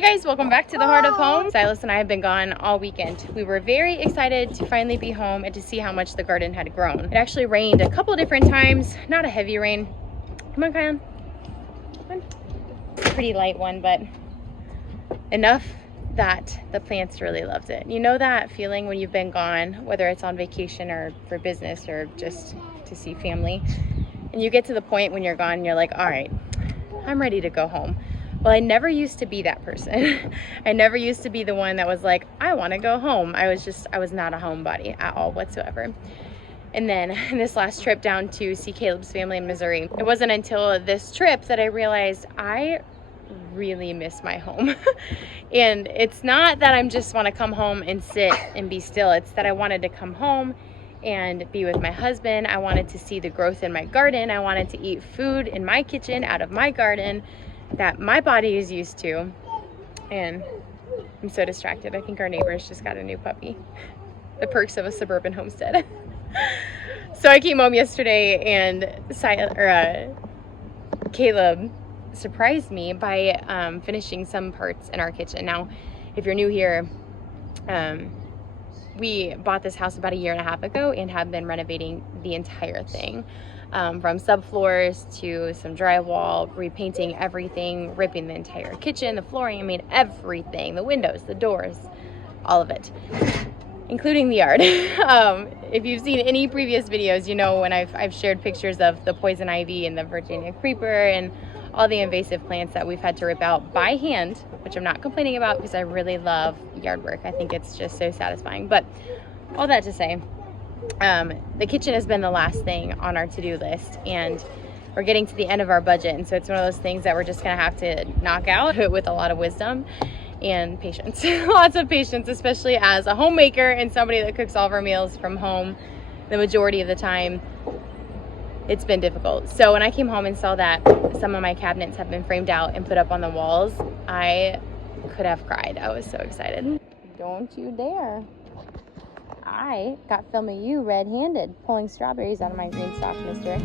Hey guys, welcome back to the Heart of Home. Silas and I have been gone all weekend. We were very excited to finally be home and to see how much the garden had grown. It actually rained a couple different times, not a heavy rain. Come on, Kian. Come on. Pretty light one, but enough that the plants really loved it. You know that feeling when you've been gone, whether it's on vacation or for business or just to see family, and you get to the point when you're gone and you're like, all right, I'm ready to go home. Well, I never used to be that person. I never used to be the one that was like, I want to go home. I was not a homebody at all whatsoever. And then this last trip down to see Caleb's family in Missouri, it wasn't until this trip that I realized I really miss my home. And it's not that I just want to come home and sit and be still. It's that I wanted to come home and be with my husband. I wanted to see the growth in my garden. I wanted to eat food in my kitchen out of my garden that my body is used to. And I'm so distracted. I think our neighbors just got a new puppy. The perks of a suburban homestead. So I came home yesterday and Caleb surprised me by finishing some parts in our kitchen. Now, if you're new here, we bought this house about 1.5 years ago and have been renovating the entire thing. From subfloors to some drywall, repainting everything, ripping the entire kitchen, the flooring, I mean everything, the windows, the doors, all of it, including the yard. If you've seen any previous videos, you know when I've shared pictures of the poison ivy and the Virginia creeper and all the invasive plants that we've had to rip out by hand, which I'm not complaining about because I really love yard work. I think it's just so satisfying. But all that to say, the kitchen has been the last thing on our to-do list, and we're getting to the end of our budget, and so it's one of those things that we're just gonna have to knock out with a lot of wisdom and patience. Lots of patience, especially as a homemaker and somebody that cooks all of our meals from home the majority of the time. It's been difficult. So when I came home and saw that some of my cabinets have been framed out and put up on the walls, I could have cried. I was so excited. Don't you dare. I got film of you red-handed pulling strawberries out of my green stalk, mister.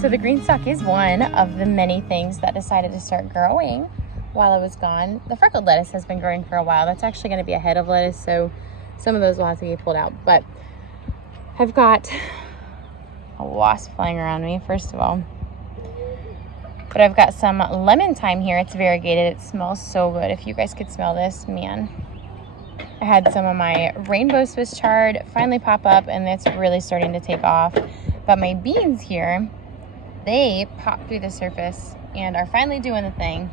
So the green stalk is one of the many things that decided to start growing while I was gone. The freckled lettuce has been growing for a while. That's actually going to be a head of lettuce, so some of those will have to be pulled out. But I've got a wasp flying around me, first of all. But I've got some lemon thyme here. It's variegated. It smells so good. If you guys could smell this, man. I had some of my rainbow Swiss chard finally pop up, and it's really starting to take off. But my beans here, they pop through the surface and are finally doing the thing.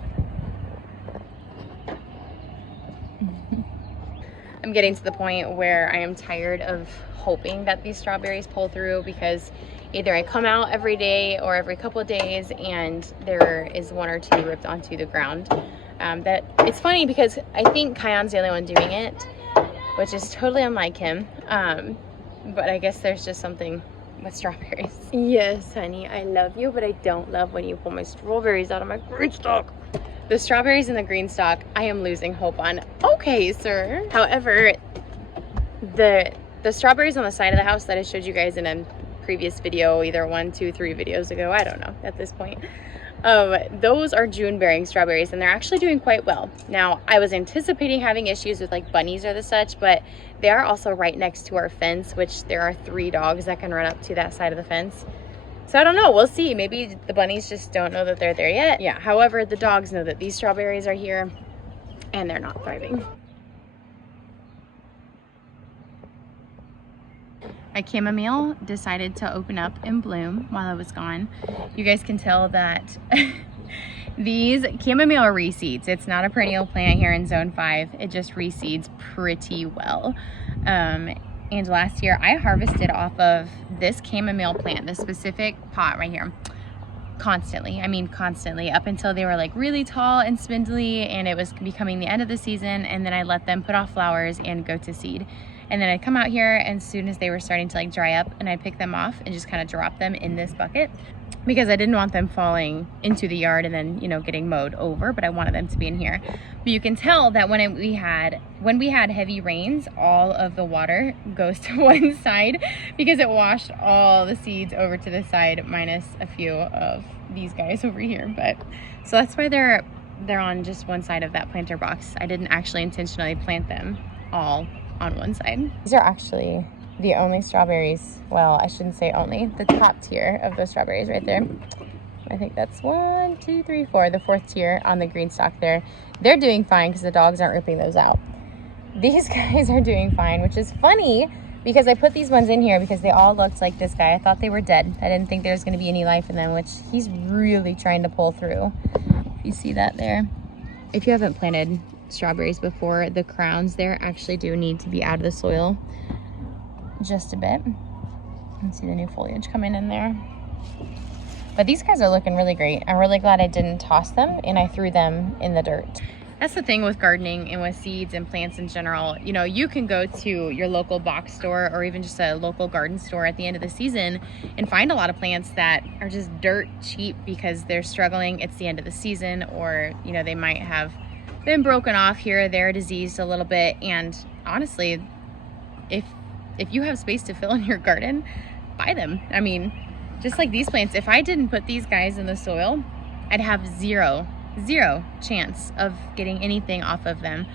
I'm getting to the point where I am tired of hoping that these strawberries pull through, because either I come out every day or every couple of days and there is one or two ripped onto the ground. That it's funny because I think Kion's the only one doing it, which is totally unlike him. But I guess there's just something with strawberries. Yes, honey, I love you, but I don't love when you pull my strawberries out of my green stalk. The strawberries in the green stalk, I am losing hope on. Okay, sir. However, the strawberries on the side of the house that I showed you guys in a previous video, either 1, 2, 3 videos ago, I don't know at this point. Those are June bearing strawberries, and they're actually doing quite well. Now, I was anticipating having issues with like bunnies or the such, but they are also right next to our fence, which there are 3 dogs that can run up to that side of the fence. So I don't know, we'll see. Maybe the bunnies just don't know that they're there yet. Yeah, however, the dogs know that these strawberries are here and they're not thriving. My chamomile decided to open up and bloom while I was gone. You guys can tell that these chamomile reseeds. It's not a perennial plant here in zone 5. It just reseeds pretty well. And last year I harvested off of this chamomile plant, this specific pot right here, constantly. I mean constantly, up until they were like really tall and spindly and it was becoming the end of the season, and then I let them put off flowers and go to seed. And then I'd come out here, and as soon as they were starting to like dry up, and I'd pick them off and just kind of drop them in this bucket. because I didn't want them falling into the yard and then, you know, getting mowed over, but I wanted them to be in here. But you can tell that when we had heavy rains, all of the water goes to one side because it washed all the seeds over to the side, minus a few of these guys over here. But so that's why they're on just one side of that planter box. I didn't actually intentionally plant them all on one side. These are actually the only strawberries, well, I shouldn't say only, the top tier of those strawberries right there. I think that's 1, 2, 3, 4, the 4th tier on the green stalk there. They're doing fine because the dogs aren't ripping those out. These guys are doing fine, which is funny because I put these ones in here because they all looked like this guy. I thought they were dead. I didn't think there was going to be any life in them, which he's really trying to pull through. You see that there? If you haven't planted strawberries before, the crowns there actually do need to be out of the soil just a bit. You can see the new foliage coming in there. But these guys are looking really great. I'm really glad I didn't toss them and I threw them in the dirt. That's the thing with gardening and with seeds and plants in general. You know, you can go to your local box store or even just a local garden store at the end of the season and find a lot of plants that are just dirt cheap because they're struggling. It's the end of the season, or, you know, they might have been broken off here or there, diseased a little bit. And honestly, if you have space to fill in your garden, buy them. I mean, just like these plants, if I didn't put these guys in the soil, I'd have zero chance of getting anything off of them.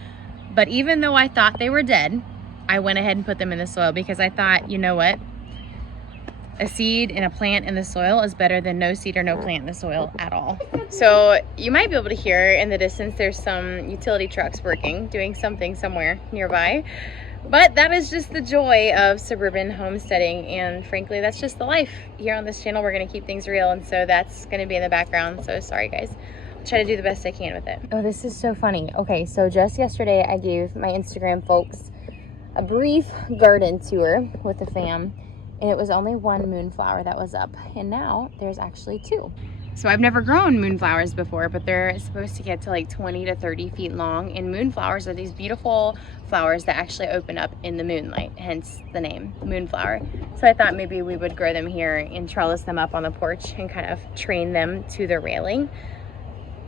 But even though I thought they were dead, I went ahead and put them in the soil because I thought, you know what? A seed and a plant in the soil is better than no seed or no plant in the soil at all. So you might be able to hear in the distance, there's some utility trucks working, doing something somewhere nearby. But that is just the joy of suburban homesteading, and frankly, that's just the life. Here on this channel, we're gonna keep things real, and so that's gonna be in the background, so sorry guys. I'll try to do the best I can with it. Oh, this is so funny. Okay, so just yesterday, I gave my Instagram folks a brief garden tour with the fam, and it was only one moonflower that was up, and now there's actually 2. So I've never grown moonflowers before, but they're supposed to get to like 20 to 30 feet long. And moonflowers are these beautiful flowers that actually open up in the moonlight, hence the name, moonflower. So I thought maybe we would grow them here and trellis them up on the porch and kind of train them to the railing.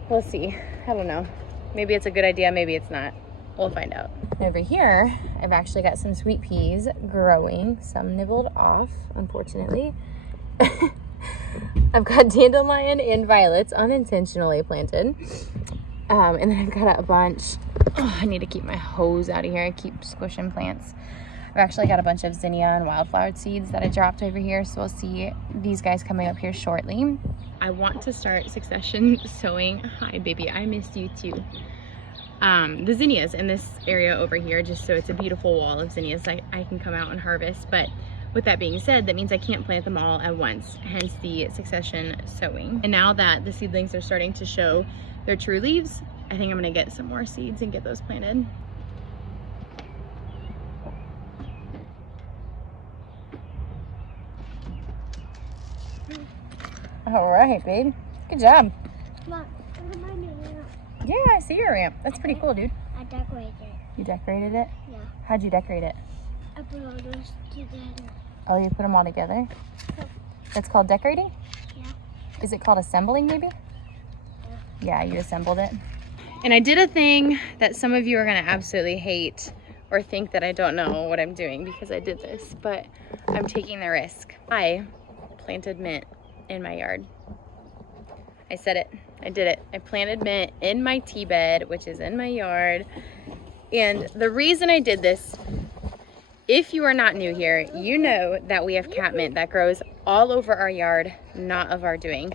We'll see. I don't know. Maybe it's a good idea, maybe it's not. We'll find out. Over here, I've actually got some sweet peas growing, some nibbled off, unfortunately. I've got dandelion and violets unintentionally planted. And then I've got a bunch, I need to keep my hose out of here. I keep squishing plants. I've actually got a bunch of zinnia and wildflower seeds that I dropped over here. So we'll see these guys coming up here shortly. I want to start succession sowing. Hi baby, I missed you too. The zinnias in this area over here, just so it's a beautiful wall of zinnias I can come out and harvest. But with that being said, that means I can't plant them all at once, hence the succession sowing. And now that the seedlings are starting to show their true leaves, I think I'm gonna get some more seeds and get those planted. All right, babe, good job. Look at my new ramp. Yeah, I see your ramp. That's pretty cool, dude. I decorated it. You decorated it? Yeah. How'd you decorate it? I put all those together. Oh, you put them all together? That's called decorating? Yeah. Is it called assembling maybe? Yeah, you assembled it. And I did a thing that some of you are gonna absolutely hate or think that I don't know what I'm doing because I did this, but I'm taking the risk. I planted mint in my yard. I said it, I did it. I planted mint in my tea bed, which is in my yard. And the reason I did this, if you are not new here, you know that we have cat mint that grows all over our yard, not of our doing.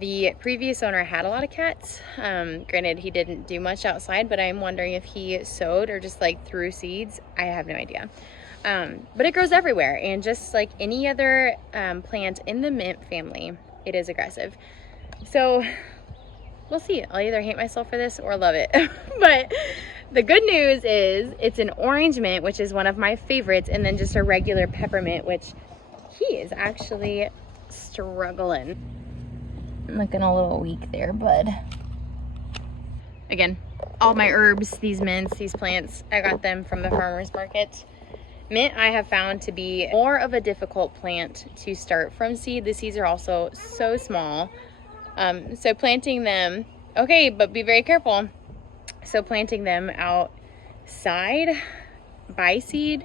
The previous owner had a lot of cats. Granted, he didn't do much outside, but I'm wondering if he sowed or just like threw seeds. I have no idea. But it grows everywhere. And just like any other plant in the mint family, it is aggressive. So we'll see. I'll either hate myself for this or love it. But the good news is it's an orange mint, which is one of my favorites, and then just a regular peppermint, which he is actually struggling. Looking a little weak there, bud. Again, all my herbs, these mints, these plants, I got them from the farmer's market. Mint I have found to be more of a difficult plant to start from seed. The seeds are also so small. So planting them, okay, but be very careful. So planting them outside by seed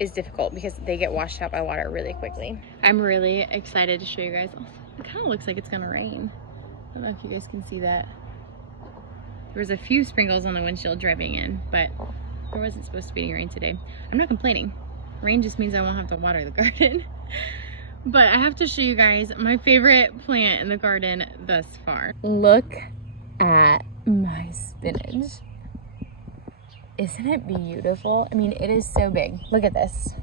is difficult because they get washed out by water really quickly. I'm really excited to show you guys. Oh, it kind of looks like it's gonna rain. I don't know if you guys can see that. There was a few sprinkles on the windshield driving in, but there wasn't supposed to be any rain today. I'm not complaining. Rain just means I won't have to water the garden. But I have to show you guys my favorite plant in the garden thus far. Look at my spinach. Isn't it beautiful? I mean, it is so big. Look at this.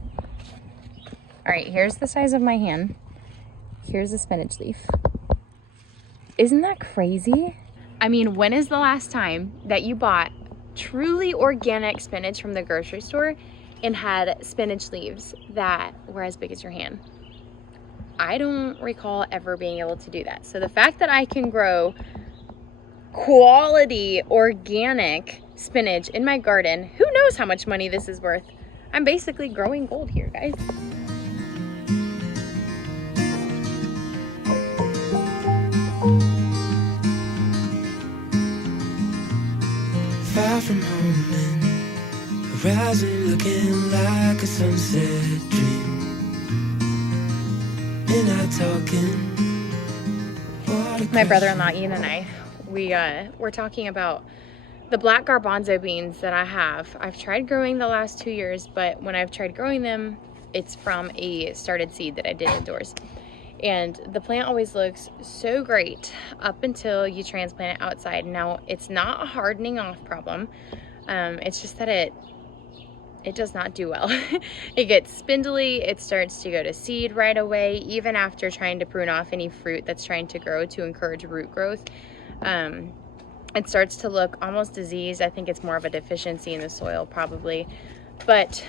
All right, here's the size of my hand. Here's a spinach leaf. Isn't that crazy? I mean, when is the last time that you bought truly organic spinach from the grocery store and had spinach leaves that were as big as your hand? I don't recall ever being able to do that. So the fact that I can grow quality organic spinach in my garden, who knows how much money this is worth? I'm basically growing gold here, guys. Far from home and horizon looking like a sunset dream. And I talking. My brother-in-law Ian and I, we're talking about the black garbanzo beans that I have. I've tried growing the last 2 years, but when I've tried growing them, it's from a started seed that I did indoors. And the plant always looks so great up until you transplant it outside. Now, it's not a hardening off problem. It's just that it does not do well. It gets spindly, it starts to go to seed right away, even after trying to prune off any fruit that's trying to grow to encourage root growth. It starts to look almost diseased. I think it's more of a deficiency in the soil probably. But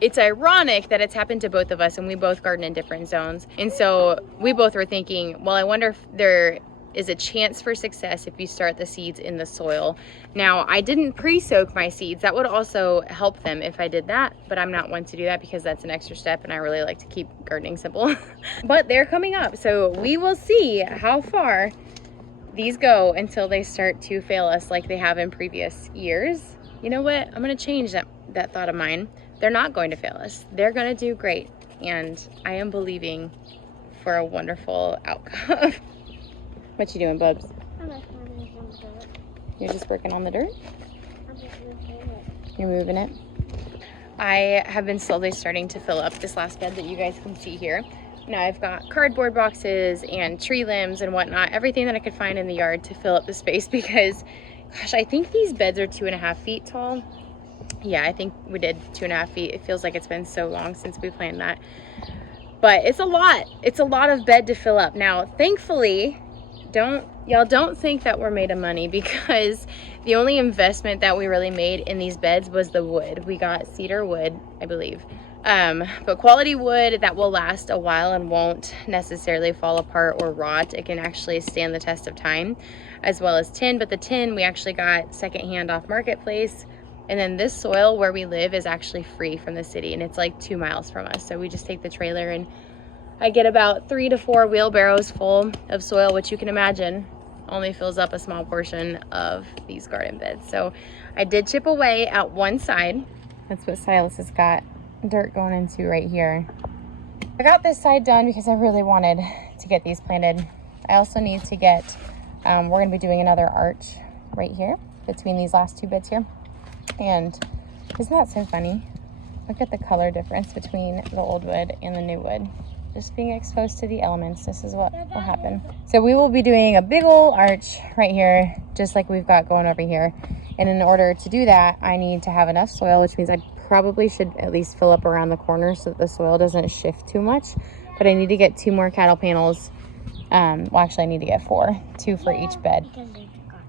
it's ironic that it's happened to both of us and we both garden in different zones. And so we both were thinking, well, I wonder if there is a chance for success if you start the seeds in the soil. Now, I didn't pre-soak my seeds. That would also help them if I did that, but I'm not one to do that because that's an extra step and I really like to keep gardening simple. But they're coming up, so we will see how far these go until they start to fail us like they have in previous years. You know what? I'm gonna change that thought of mine. They're not going to fail us. They're gonna do great, and I am believing for a wonderful outcome. What you doing, Bubs? I'm just moving some dirt. You're just working on the dirt? I'm just moving it. You're moving it? I have been slowly starting to fill up this last bed that you guys can see here. Now I've got cardboard boxes and tree limbs and whatnot, everything that I could find in the yard to fill up the space because, gosh, I think these beds are 2.5 feet tall. Yeah, I think we did 2.5 feet. It feels like it's been so long since we planned that. But it's a lot. It's a lot of bed to fill up. Now, thankfully, y'all don't think that we're made of money because the only investment that we really made in these beds was the wood. We got cedar wood, I believe. But quality wood that will last a while and won't necessarily fall apart or rot. It can actually stand the test of time, as well as tin. But the tin we actually got secondhand off Marketplace. And then this soil where we live is actually free from the city and it's like 2 miles from us. So we just take the trailer and I get about 3 to 4 wheelbarrows full of soil, which you can imagine only fills up a small portion of these garden beds. So I did chip away at one side. That's what Silas has got dirt going into right here. I got this side done because I really wanted to get these planted. I also need to get, we're gonna be doing another arch right here between these last 2 beds here. And isn't that so funny? Look at the color difference between the old wood and the new wood. Just being exposed to the elements, this is what will happen. So we will be doing a big old arch right here, just like we've got going over here. And in order to do that, I need to have enough soil, which means I probably should at least fill up around the corner so that the soil doesn't shift too much. But I need to get 2 more cattle panels. Well, actually I need to get 4, 2 for each bed. Because of the garden.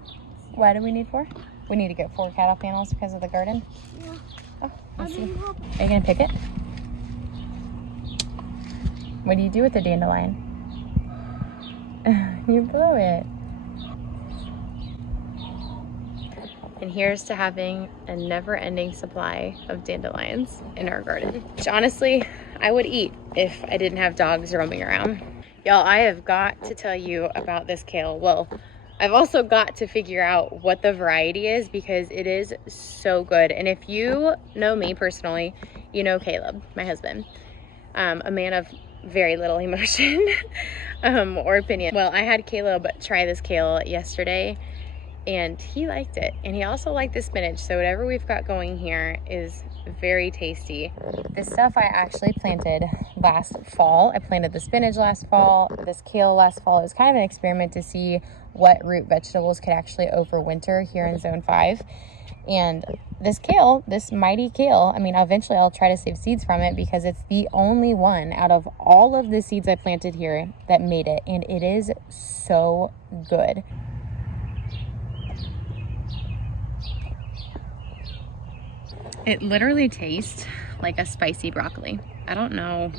Why do we need 4? We need to get 4 cattle panels because of the garden. Yeah. Oh, I let's see. didn't help. Are you gonna pick it? What do you do with the dandelion? You blow it. And here's to having a never-ending supply of dandelions in our garden, which honestly, I would eat if I didn't have dogs roaming around. Y'all, I have got to tell you about this kale. Well, I've also got to figure out what the variety is because it is so good. And if you know me personally, you know Caleb, my husband, a man of very little emotion or opinion. Well, I had Caleb try this kale yesterday and he liked it. And he also liked the spinach. So whatever we've got going here is very tasty. This stuff I actually planted last fall. I planted the spinach last fall, this kale last fall. It was kind of an experiment to see what root vegetables could actually overwinter here in Zone 5. And this kale, this mighty kale, I mean, eventually I'll try to save seeds from it because it's the only one out of all of the seeds I planted here that made it. And it is so good. It literally tastes like a spicy broccoli. I don't know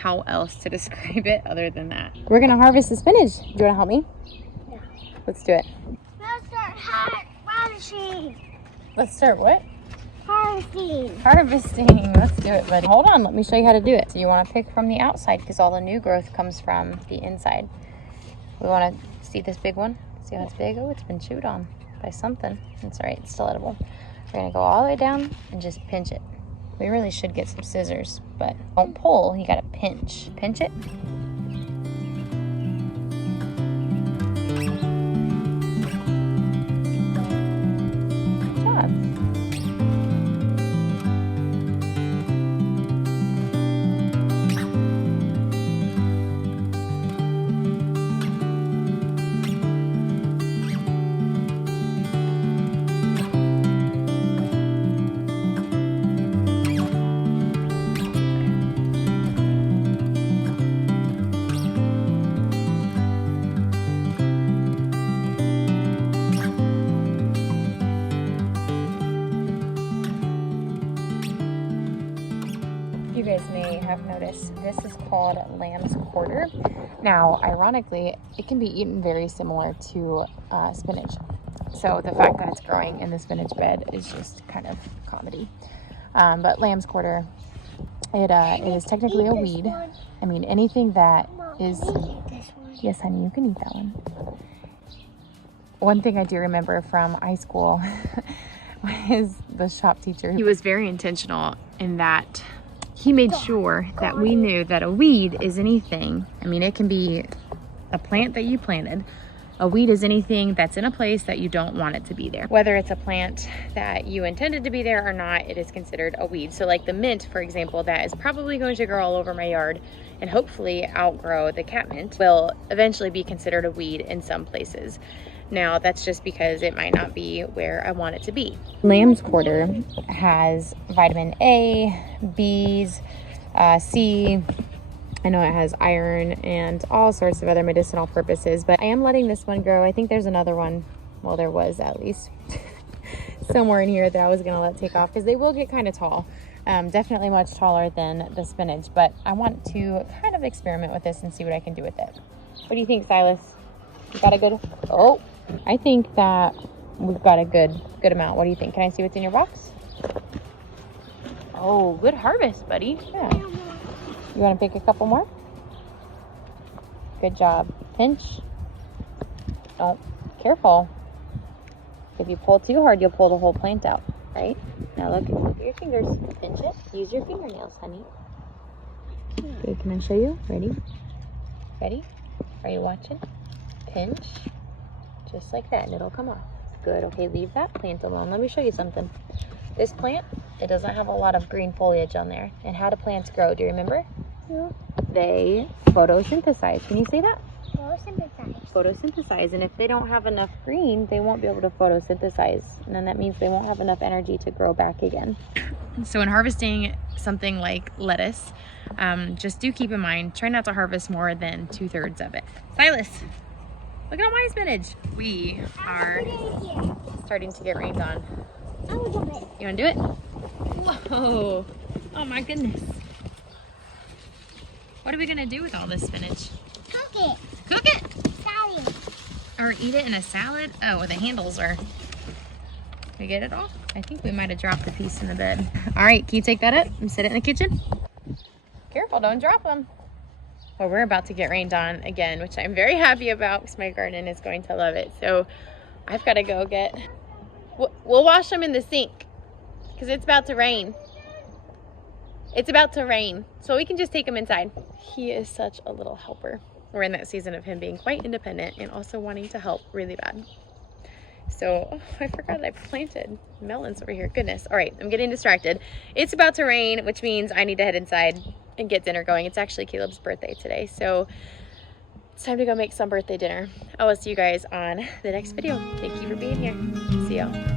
how else to describe it other than that. We're gonna harvest the spinach. Do you wanna help me? Yeah. Let's do it. Let's start harvesting. Let's start what? Harvesting. Harvesting. Let's do it, buddy. Hold on, let me show you how to do it. So you wanna pick from the outside because all the new growth comes from the inside. We wanna see this big one? See how it's big? Oh, it's been chewed on by something. It's all right, it's still edible. We're gonna go all the way down and just pinch it. We really should get some scissors, but don't pull, you gotta pinch. Pinch it. Good job. You guys may have noticed this is called lamb's quarter. Now, ironically, it can be eaten very similar to spinach. So the fact that it's growing in the spinach bed is just kind of comedy. But lamb's quarter, it is technically a weed. I mean, anything that is... Yes, honey, you can eat that one. One thing I do remember from high school was the shop teacher. He was very intentional in that he made sure that we knew that a weed is anything. I mean, it can be a plant that you planted. A weed is anything that's in a place that you don't want it to be there. Whether it's a plant that you intended to be there or not, it is considered a weed. So like the mint, for example, that is probably going to grow all over my yard and hopefully outgrow the catmint, will eventually be considered a weed in some places. Now, that's just because it might not be where I want it to be. Lamb's quarter has vitamin A, B's, C. I know it has iron and all sorts of other medicinal purposes, but I am letting this one grow. I think there's another one, well, there was at least somewhere in here that I was gonna let take off because they will get kind of tall. Definitely much taller than the spinach, but I want to kind of experiment with this and see what I can do with it. What do you think, Silas? You got a good, oh, I think that we've got a good amount. What do you think? Can I see what's in your box? Oh, good harvest, buddy. Yeah. You want to pick a couple more? Good job. Pinch. Oh, careful. If you pull too hard, you'll pull the whole plant out, right? Now look at your fingers. Pinch it. Use your fingernails, honey. Okay, can I show you? Ready? Ready? Are you watching? Pinch. Just like that, and it'll come off. Good. Okay, leave that plant alone. Let me show you something. This plant, it doesn't have a lot of green foliage on there. And how do plants grow? Do you remember? Yeah. They photosynthesize. Can you say that? Photosynthesize. Photosynthesize. And if they don't have enough green, they won't be able to photosynthesize. And then that means they won't have enough energy to grow back again. So in harvesting something like lettuce, just do keep in mind, try not to harvest more than 2/3 of it. Silas, look at all my spinach. We are starting to get rained on. I will do it. You want to do it? Whoa. Oh my goodness. What are we going to do with all this spinach? Cook it. Cook it? Salad. Or eat it in a salad? Oh, the handles are Can we get it off? I think we might have dropped the piece in the bed. All right, can you take that up and set it in the kitchen? Careful, don't drop them. Well, we're about to get rained on again, which I'm very happy about because my garden is going to love it. So I've got to go get, we'll wash them in the sink because it's about to rain. It's about to rain, so we can just take him inside. He is such a little helper. We're in that season of him being quite independent and also wanting to help really bad. So, oh, I forgot I planted melons over here. Goodness. All right, I'm getting distracted. It's about to rain, which means I need to head inside and get dinner going. It's actually Caleb's birthday today, so it's time to go make some birthday dinner. I will see you guys on the next video. Thank you for being here. See y'all.